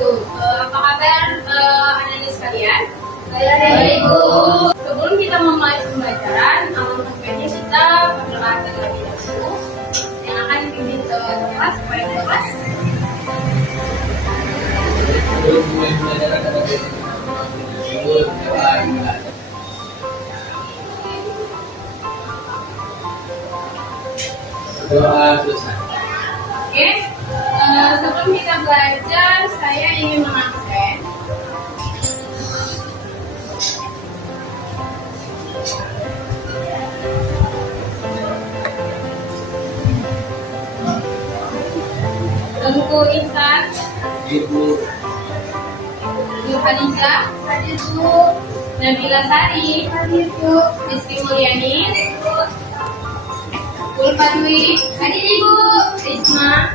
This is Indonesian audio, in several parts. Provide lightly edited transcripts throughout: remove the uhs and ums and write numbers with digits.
wabarakatuh. Apa kabar anak-anak sekalian? Baik, Bu. Sebelum kita memulai pembelajaran, alangkah baiknya kita perkenalkan terlebih dahulu yang akan dipimpin ke kelas kepada kelas. Sebelum mulai pembelajaran ada doa selesai. Oke, sebelum kita belajar, saya ingin mengabsen. Tengku Insan, Ibu Bu Khadijah, Nabila Sari, Rizky Mulyani, Ulfatwi, hadir Ibu, Risma,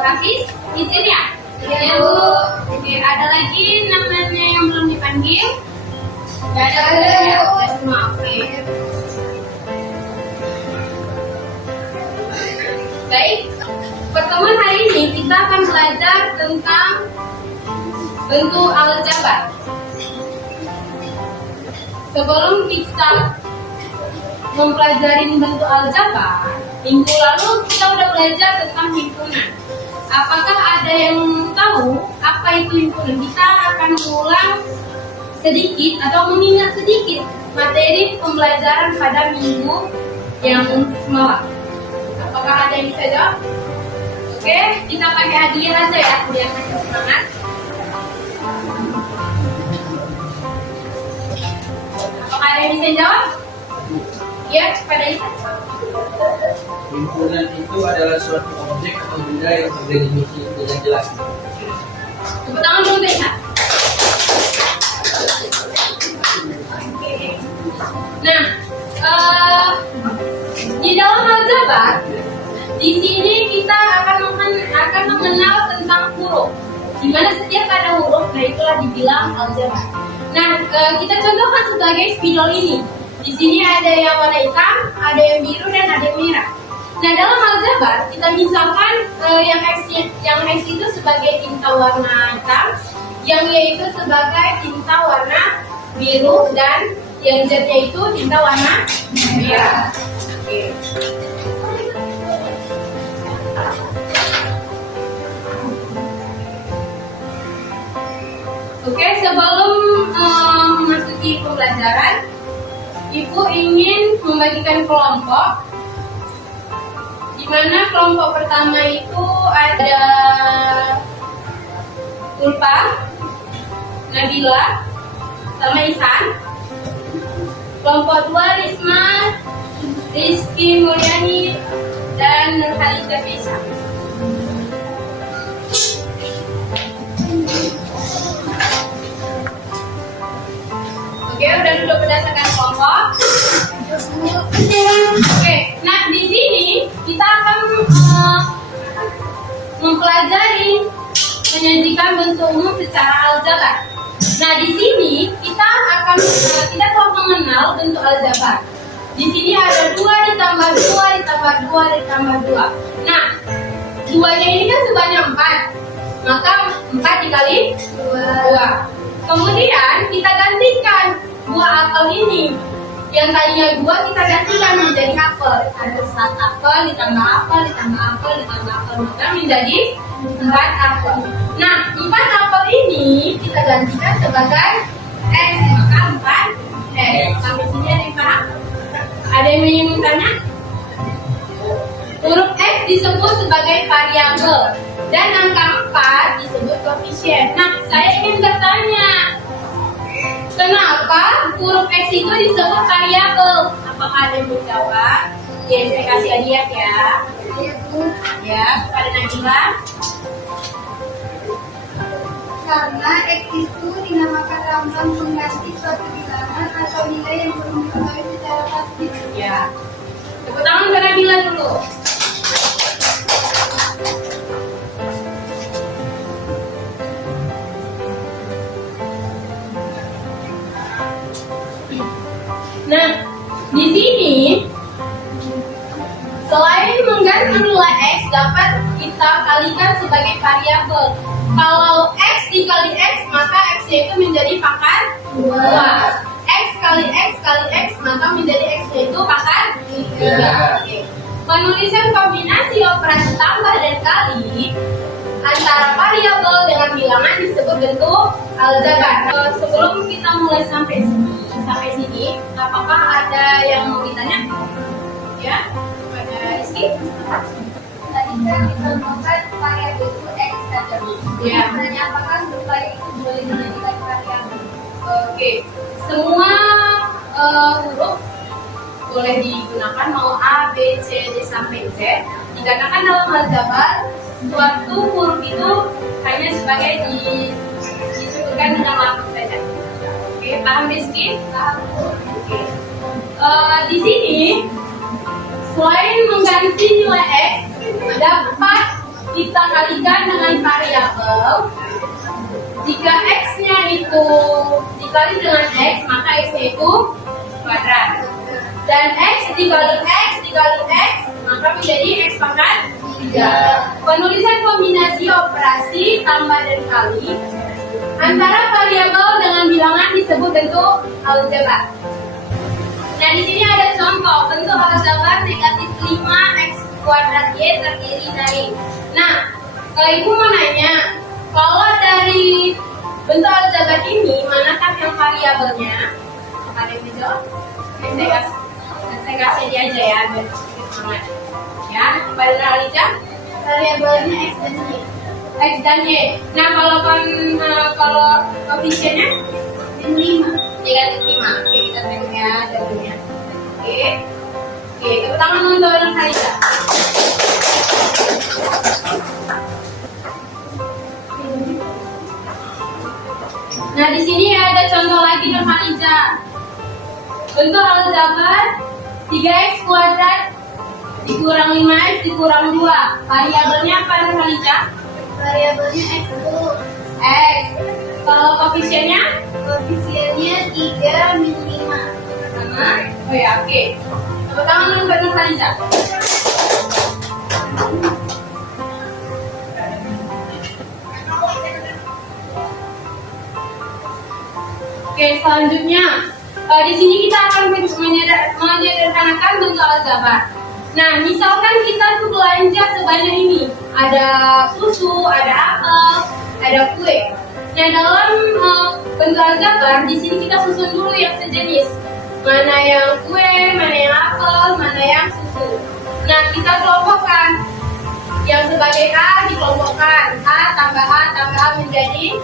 Hafiz, izin ya? Ya Bu. Oke, ada lagi namanya yang belum dipanggil? Gak ada ya? Udah semua, oke. Baik, pertemuan hari ini kita akan belajar tentang bentuk aljabar. Sebelum kita mempelajari bentuk aljabar, minggu lalu kita udah belajar tentang himpunan. Apakah ada yang tahu apa itu himpunan? Kita akan mengulang sedikit atau mengingat sedikit materi pembelajaran pada minggu yang semalam. Apakah ada yang bisa jawab? Oke, kita pakai hadiah aja ya, biar makin semangat. Apakah ada yang bisa jawab? Ya, pada Isa. himpunan itu adalah suatu objek atau benda yang terdefinisi dengan jelas. Tepuk tangan dulu, Isa. Nah, di dalam aljabar, di sini kita akan mengenal tentang huruf. Di mana setiap ada huruf, nah itulah dibilang aljabar. Nah, kita contohkan sebagai spidol ini. Di sini ada yang warna hitam, ada yang biru, dan ada yang merah. Nah, dalam aljabar kita misalkan yang X itu sebagai tinta warna hitam, yang Y itu sebagai tinta warna biru, dan yang Z-nya itu tinta warna merah. Oke. Oke, sebelum memasuki pembelajaran, Ibu ingin membagikan kelompok, di mana kelompok pertama itu ada Ulfa, Nabila, sama Isan. Kelompok 2 Risma, Rizky Mulyani, dan Nur Khadijah Bisa. Oke, udah duduk berdasarkan kelompok. Oke, nah di sini kita akan mempelajari menyajikan bentuk umum secara aljabar. Nah di sini kita telah mengenal bentuk aljabar. Di sini ada 2 ditambah 2 ditambah 2 ditambah 2. Nah, 2-nya ini kan sebanyak 4. Maka 4 dikali 2. Kemudian kita gantikan buah apel ini. Yang tadinya 2 kita gantikan menjadi apel. Ada 1 apel ditambah apel ditambah apel ditambah apel, maka menjadi 4 apel. Nah, 4 apel ini kita gantikan sebagai X, maka 4 X. Sampai sini ada yang paham? Ada yang ingin bertanya? Huruf X disebut sebagai variabel dan angka 4 disebut koefisien. Nah, saya ingin bertanya, kenapa huruf X itu disebut variabel? Apakah ada yang menjawab? Ya, saya kasih hadiah ya. Ya, kepada Nabila. Karena X itu dinamakan lambang pengganti suatu bilangan atau nilai yang belum diketahui secara pasti. Ya. Tepuk tangan ke Nabila dulu. Nah, di sini selain mengganti nilai X dapat kita kalikan sebagai variabel. Kalau X dikali X, maka X-nya itu menjadi pangkat 2. X kali X kali X, maka menjadi X-nya itu pangkat 3. Oke. Penulisan kombinasi operasi tambah dan kali antara variabel dengan bilangan disebut bentuk aljabar. Sebelum kita mulai sampai sini, apakah ada yang mau ditanya? Ya, pada Rizky? Tadi kan kita menggunakan variabel itu X saja. Ya. Sebenarnya apakah berupa itu boleh dijadikan variabel? Oke, semua huruf boleh digunakan mau A, B, C, D sampai Z. Dikarenakan dalam aljabar suatu huruf itu hanya sebagai disebutkan dengan lafaz saja. Oke, paham Rizky? Paham. Oke. Di sini selain mengganti nilai X dapat kita kalikan dengan variabel. Jika X-nya itu dikali dengan X, maka X-nya itu kuadrat. Dan X dikali X dikali X, maka menjadi X pangkat 3. Penulisan kombinasi operasi tambah dan kali antara variabel dengan bilangan disebut bentuk aljabar. Nah, di sini ada contoh bentuk aljabar negatif 5x kuadrat y terdiri dari. Nah, kalau ibu mau nanya, kalau dari bentuk aljabar ini manakah yang variabelnya? Ada yang menjawab? Saya kasih dia aja ya, biar sedikit semangat. Ya, pada Alija, Variabelnya X dan Y. X dan Y. Nah, kalau koefisiennya Dan 5. negatif 5. Oke, kita tengok ya jawabannya. Oke, tepuk tangan untuk orang Alija. Nah, di sini ada contoh lagi dong Alija. Bentuk aljabar 3x kuadrat dikurang 5x dikurang 2. Variabelnya apa dong Alija? Variabelnya X dulu. X. Kalau koefisiennya? Koefisiennya 3 min 5. Sama. Oh ya, oke. Tepuk tangan untuk orang Alija. Oke, selanjutnya di sini kita akan menyederhanakan bentuk aljabar. Nah, misalkan kita tuh belanja sebanyak ini, ada susu, ada apel, ada kue. Nah, dalam bentuk aljabar di sini kita susun dulu yang sejenis. Mana yang kue, mana yang apel, mana yang susu. Nah, kita kelompokkan. Yang sebagai A dikelompokkan. A tambah A menjadi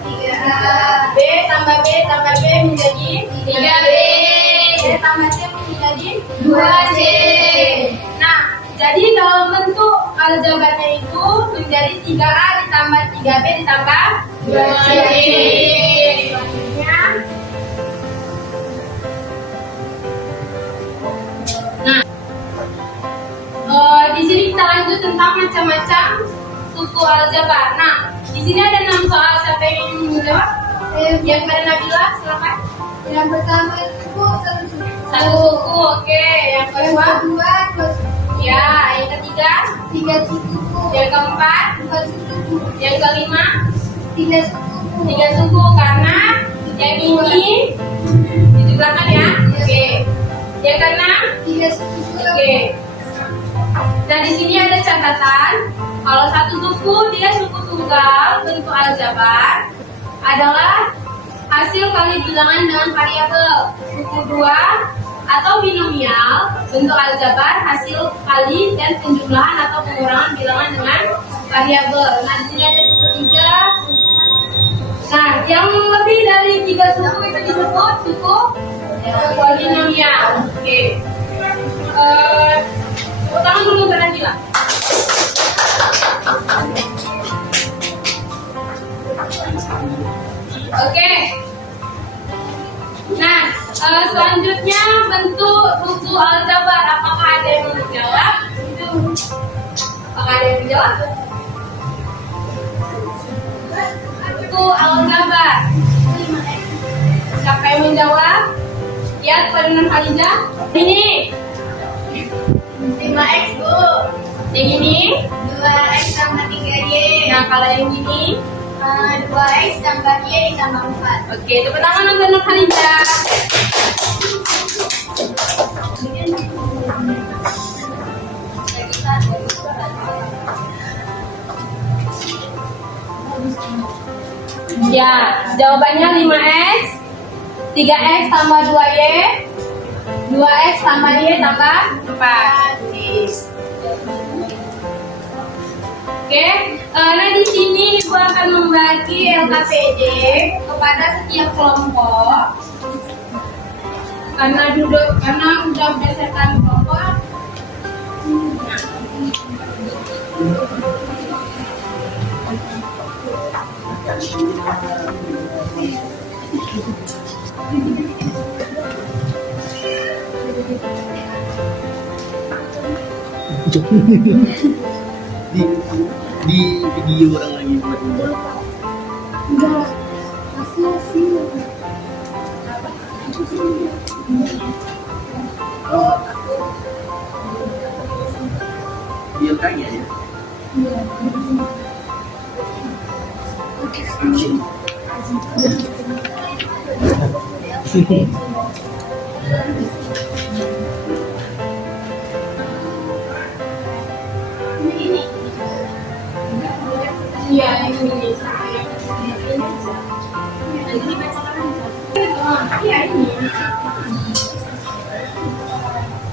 3A. B tambah B menjadi 3B. C tambah C menjadi 2C. Nah, jadi dalam bentuk aljabarnya itu menjadi 3A ditambah 3B ditambah 2C. Selanjutnya, nah, di sini kita lanjut tentang macam-macam suku aljabar. Nah, di sini ada 6 soal. Siapa yang menjawab? Yang pada Nabila, silakan. Yang pertama itu satu suku. Satu suku, oke. Yang Yang kedua, kedua 2 suku. ya. Yang ketiga, 3 suku. yang keempat, 4 suku. yang kelima, 3 suku. 3 suku. Karena yang ini di belakang ya, oke. Yang keenam, 3 suku. oke. Nah, di sini ada catatan. Kalau satu suku dia suku tunggal, bentuk aljabar adalah hasil kali bilangan dengan variabel. Suku 2 atau binomial, bentuk aljabar hasil kali dan penjumlahan atau pengurangan bilangan dengan variabel. Nah, di sini ada suku 3. Nah, yang lebih dari 3 suku itu disebut suku polinomial. Oke. Tangan dulu Nabila. Oke. Nah, selanjutnya bentuk suku aljabar. Apakah ada yang mau menjawab? Apakah ada yang menjawab? Suku aljabar. Siapa yang menjawab? Lihat pada Nurhaliza. Ini 5x Bu. Yang ini 2x tambah 3y. Nah, kalau yang ini, 2x tambah y ditambah 4. oke, tepuk tangan untuk Nurhalinda. Ya, jawabannya 5x, 3x tambah 2y, 2x tambah y tambah 4. Oke, nah di sini Ibu akan membagi LKPD kepada setiap kelompok. Karena udah berdasarkan kelompok. di video orang lagi buat Enggak. Hasil. oh dia tanya ya Ini. Iya, ini saya. Nanti dibacakan aja. Iya ini.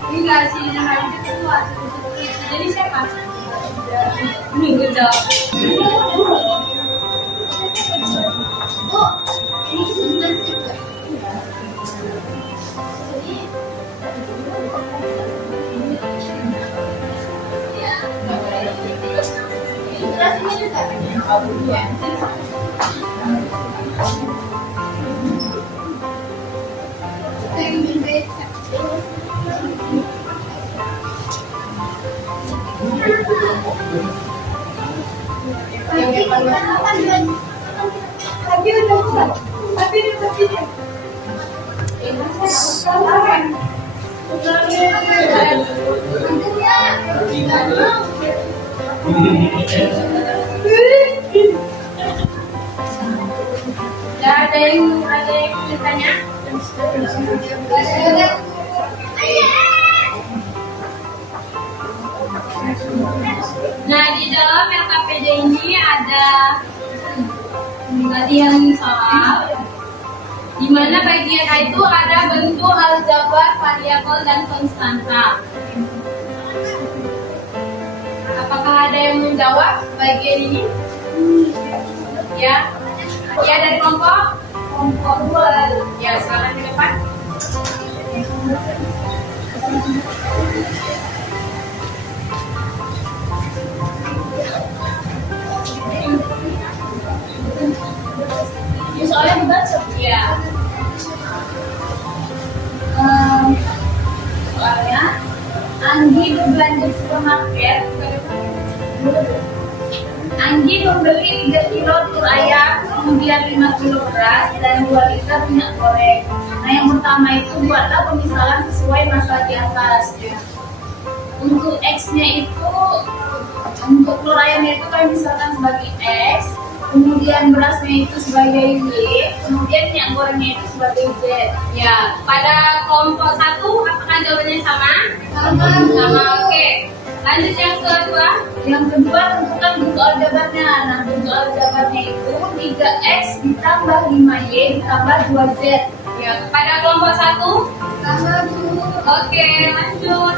Ini nggak sih hari itu keluar. Jadi siapa? Ini gede. Oh, ini sudah juga. Ilustrasinya juga. Yang berbeda. Tapi udah buat. Tapi udah tidak. Ada yang bertanya? Nah, di dalam LKPD ini ada bagian soal di mana bagian A itu ada bentuk aljabar, variabel dan konstanta. Apakah ada yang menjawab bagian ini? Ya. Ya, dari kelompok 2. Ya, sekarang di depan. Ini soalnya dibaca. Ya. Soalnya Anggi berbelanja di supermarket. Anggi membeli 3 kilo telur ayam, kemudian 5 kilo beras, dan 2 liter minyak goreng. Nah, yang pertama itu buatlah pemisahan sesuai masalah di atas. Untuk X-nya itu, untuk telur ayamnya itu kami misalkan sebagai X, kemudian berasnya itu sebagai Y, kemudian minyak gorengnya itu sebagai Z. Ya, pada kelompok 1, apakah jawabannya sama? Sama, oke. Lanjut yang kedua. Yang kedua tentukan bentuk aljabarnya. Nah, bentuk aljabarnya itu 3x ditambah 5y ditambah 2z. Ya, pada kelompok 1 Sama dulu. oke, lanjut.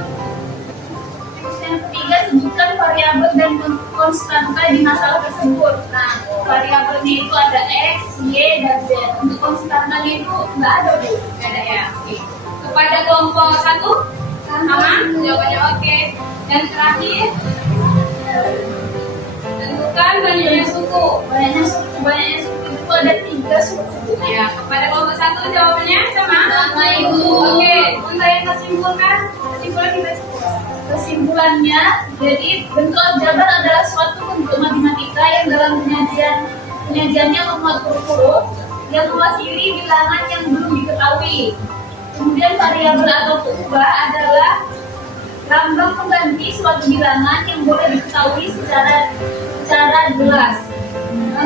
Terus yang ketiga, sebutkan variabel dan konstanta di masalah tersebut. Nah, variabelnya itu ada x, y, dan z. Untuk konstantanya itu nggak ada, Bu. Nggak ada ya. Oke. Kepada kelompok 1 sama, jawabannya oke. Dan terakhir, tentukan banyaknya suku. Banyaknya suku itu ada 3 suku. Ya, kepada kelompok 1 jawabannya sama. Sama, Ibu. Oke, untuk yang kesimpulan kita Kesimpulannya, jadi bentuk aljabar adalah suatu bentuk matematika yang dalam penyajiannya memuat huruf yang mewakili bilangan yang belum diketahui. Kemudian variabel atau kubah adalah Lambang pengganti suatu bilangan yang boleh diketahui secara jelas.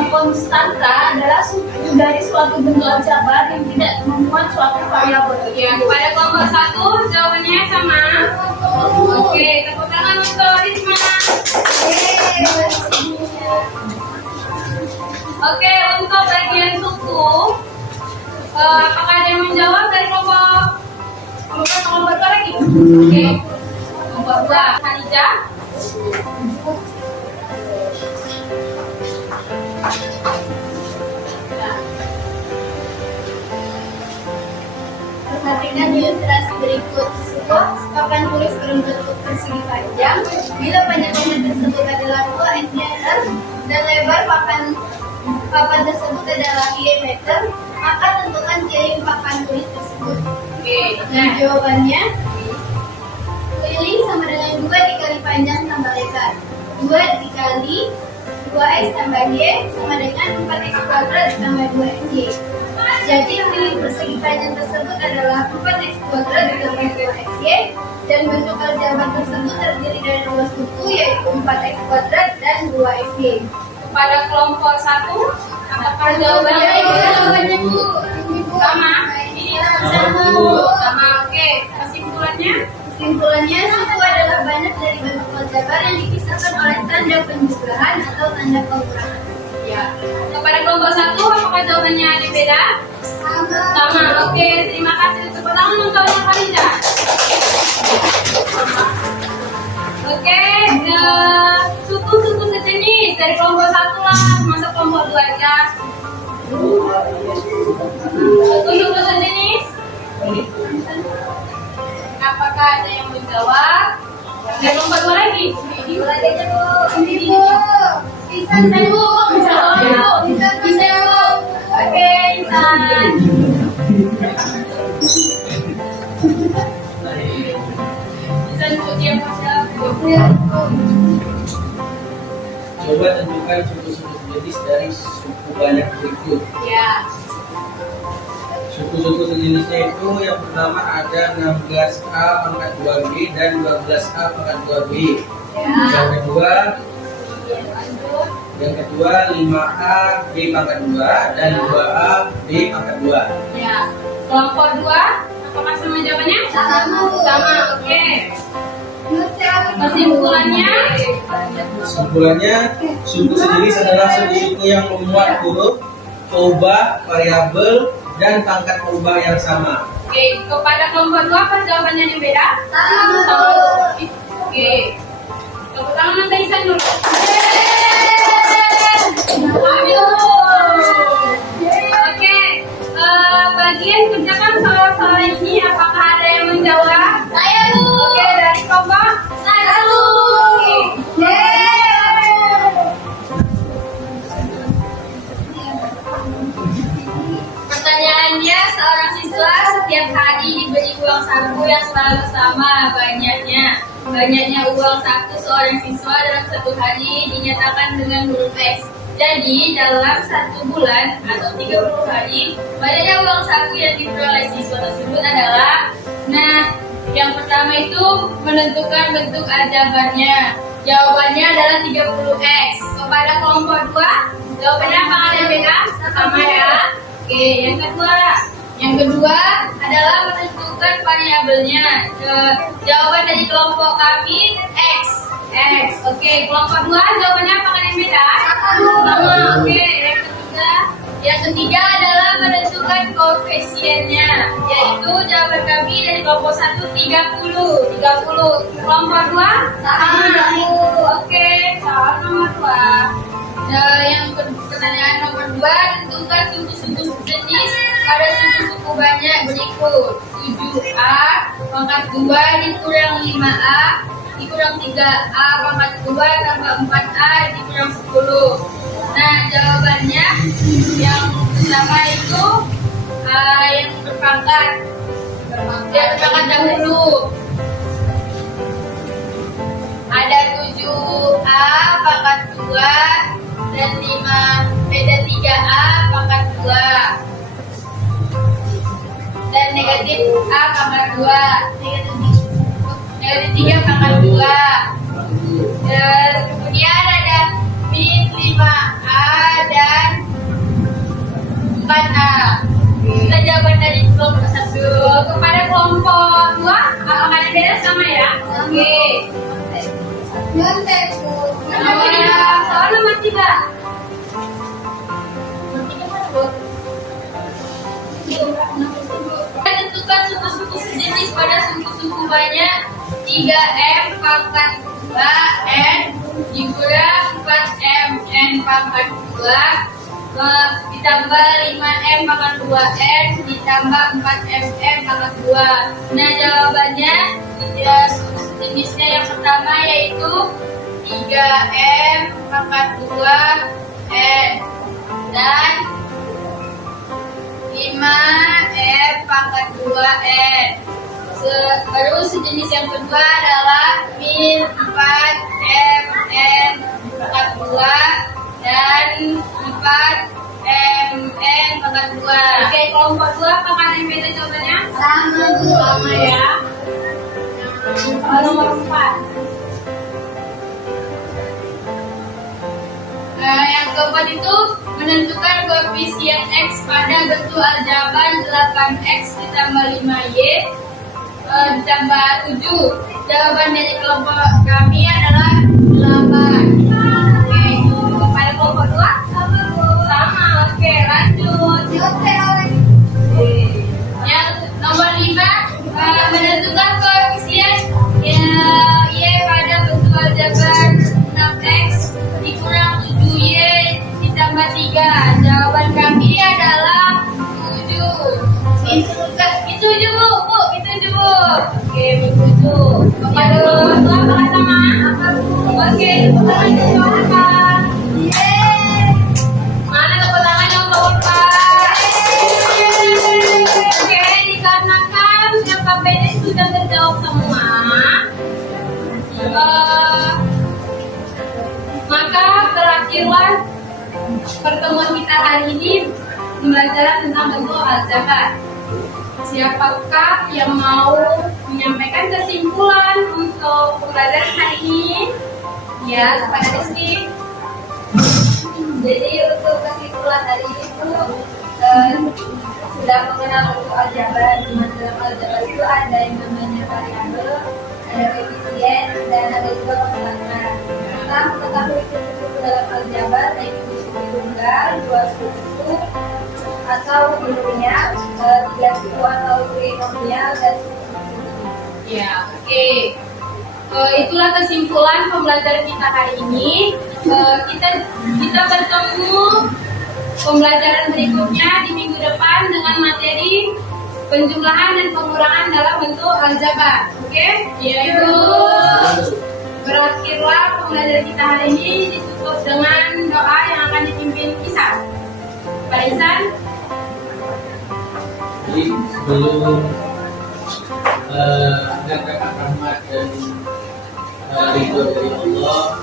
Konstanta adalah suku dari suatu bentuk aljabar yang tidak memuat suatu variabel. Ya, pada kelompok 1 jawabannya sama. Oke, tepuk tangan untuk Risma. Oke, untuk bagian suku, apakah ada yang menjawab dari kelompok 2 lagi? Oke, kelompok 2, Khadijah. Perhatikan ilustrasi berikut. Sebuah papan tulis berbentuk persegi panjang. Bila panjangnya tersebut adalah 2 meter dan lebar papan tersebut adalah 3 meter, maka tentukan keliling papan tulis tersebut. Oke, Nah, jawabannya keliling sama dengan 2 dikali panjang tambah lebar. 2 dikali 2x tambah y sama dengan 4x kuadrat tambah 2xy. Jadi keliling persegi panjang tersebut adalah 4x kuadrat ditambah 2xy dan bentuk aljabar tersebut terdiri dari dua suku yaitu 4x kuadrat dan 2xy. pada kelompok 1, apakah jawabannya sama? Ini sama. Oke, kesimpulannya? Kesimpulannya, suku adalah banyak dari bentuk aljabar yang dipisahkan oleh tanda penjumlahan atau tanda pengurangan. Ya. Kepada kelompok 1, apakah jawabannya ada beda? Sama. Oke, terima kasih. Tepuk tangan untuk yang Khadijah. Oke, suku-suku sejenis dari kelompok 1 lah, masuk kelompok 2 aja. Suku-suku sejenis. Apakah ada yang menjawab? Dari kelompok 2 lagi. Ibu lagi aja Bu. Ini Bu. Bisa Bu. Bisa Bu. Bisa Bu. Oke, Insan. Insan Bu, diam saja. Coba tentukan suku-suku sejenis dari suku banyak berikut. Ya. Suku-suku sejenisnya itu yang pertama ada 16A pangkat 2B dan 12A pangkat 2B. Ya. Yang kedua 5A B pangkat 2 dan 2A B pangkat 2. Ya. Kelompok 2, apakah sama jawabannya? Sama, Bu. Sama, oke. Kesimpulannya? Kesimpulannya, suku sejenis adalah suku-suku yang memuat huruf, peubah, variabel, dan pangkat peubah yang sama. Oke, kepada kelompok 2 apa jawabannya yang beda? Sama. Oke. Tepuk tangan untuk Isan dulu. Oke, bagian kerjakan soal-soal ini apakah ada yang menjawab? Saya Bu. Oke, dari kelompok Saya Bu. Pertanyaannya, seorang siswa setiap hari diberi uang saku yang selalu sama banyaknya. Banyaknya uang saku seorang siswa dalam satu hari dinyatakan dengan huruf X. Jadi, dalam 1 bulan atau 30 hari, banyaknya uang saku yang diperoleh siswa tersebut adalah, nah, yang pertama itu menentukan bentuk aljabarnya. Jawabannya adalah 30X. Kepada kelompok 2, jawabannya apakah ada beda? Sama ya. Oke, yang kedua adalah menentukan variabelnya. Jawaban dari kelompok kami X. Oke, kelompok 2 jawabannya apakah ada yang beda? Sama. Oke, yang ketiga adalah menentukan koefisiennya, yaitu jawaban kami dari kelompok 1 30. Kelompok 2 sama. Oke, soal nomor 2. Yang pertanyaan nomor 2, tentukan suku-suku sejenis pada suku-suku banyak berikut. 7A pangkat 2 dikurang 5A dikurang 3A pangkat 2 tambah 4A dikurang 10. Nah, jawabannya yang pertama itu yang berpangkat. Yang berpangkat dahulu. Ada 7A pangkat 2 dan 3A pangkat 2 dan negatif A pangkat 2. Yang ketiga pangkat 2. Dan kemudian ada min 5A dan 4A. Kita jawaban dari kelompok 1. Kepada kelompok 2, apakah ada beda sama ya? Oke. Nyontek, Bu. Soal nomor 3. Tentukan suku-suku sejenis pada suku-suku banyak 3M pangkat 2N dikurang 4M N pangkat 2 ditambah 5M pangkat 2N ditambah 4M N pangkat 2. Nah jawabannya ya, suku sejenisnya yang pertama yaitu 3M pangkat 2N dan 5M pangkat 2N. Baru sejenis yang kedua adalah min 4MN pangkat 2 dan 4MN pangkat 2. Oke, kelompok 2 apakah ada yang beda jawabannya? Sama, Bu. Sama ya. Nomor 4. Yang keempat itu menentukan koefisien X pada bentuk aljabar 8X ditambah 5Y ditambah 7. Jawaban dari kelompok kami adalah 8. Oke, pada kelompok 2 sama. Oke, lanjut. Nyontek orang. Yang nomor 5 menentukan koefisien Y pada bentuk aljabar 6X dikurang 7Y ditambah 3. Jawaban kami adalah 7. Itu 7 Bu, itu 7 Bu. Oke, 7. Pada kelompok 2 apakah sama? Oke, tepuk tangan untuk kelompok 4. Mana tepuk tangan yang kelompok 4? Oke, dikarenakan yang KPD sudah terjawab semua, maka berakhirlah pertemuan kita hari ini pembelajaran tentang bentuk aljabar. Siapakah yang mau menyampaikan kesimpulan untuk pembelajaran hari ini? Ya, kepada Rizky. Jadi untuk kesimpulan hari ini Bu, sudah mengenal bentuk aljabar. Di dalam aljabar itu ada yang namanya variabel, ada koefisien, dan ada juga konstanta. Kita mengetahui suku-suku dalam aljabar, baik itu suku tunggal, 2 suku, atau binomial, 3 suku atau trinomial, dan suku. Ya, oke. Itulah kesimpulan pembelajaran kita hari ini. Kita bertemu pembelajaran berikutnya di minggu depan dengan materi penjumlahan dan pengurangan dalam bentuk aljabar. Oke? Yaitu berakhirlah pembelajaran kita hari ini ditutup dengan doa yang akan dipimpin Isan. Pak Isan. Jadi sebelum mendapat rahmat dan ridho dari Allah,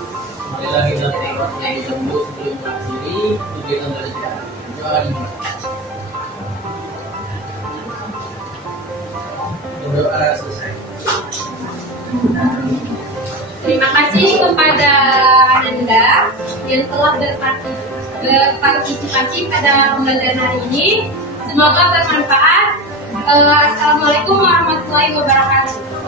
marilah kita tengok yang lembut sebelum mengakhiri kegiatan belajar. Berdoa selesai. Terima kasih kepada Anda yang telah berpartisipasi pada pembelajaran hari ini. Semoga bermanfaat. Assalamualaikum warahmatullahi wabarakatuh.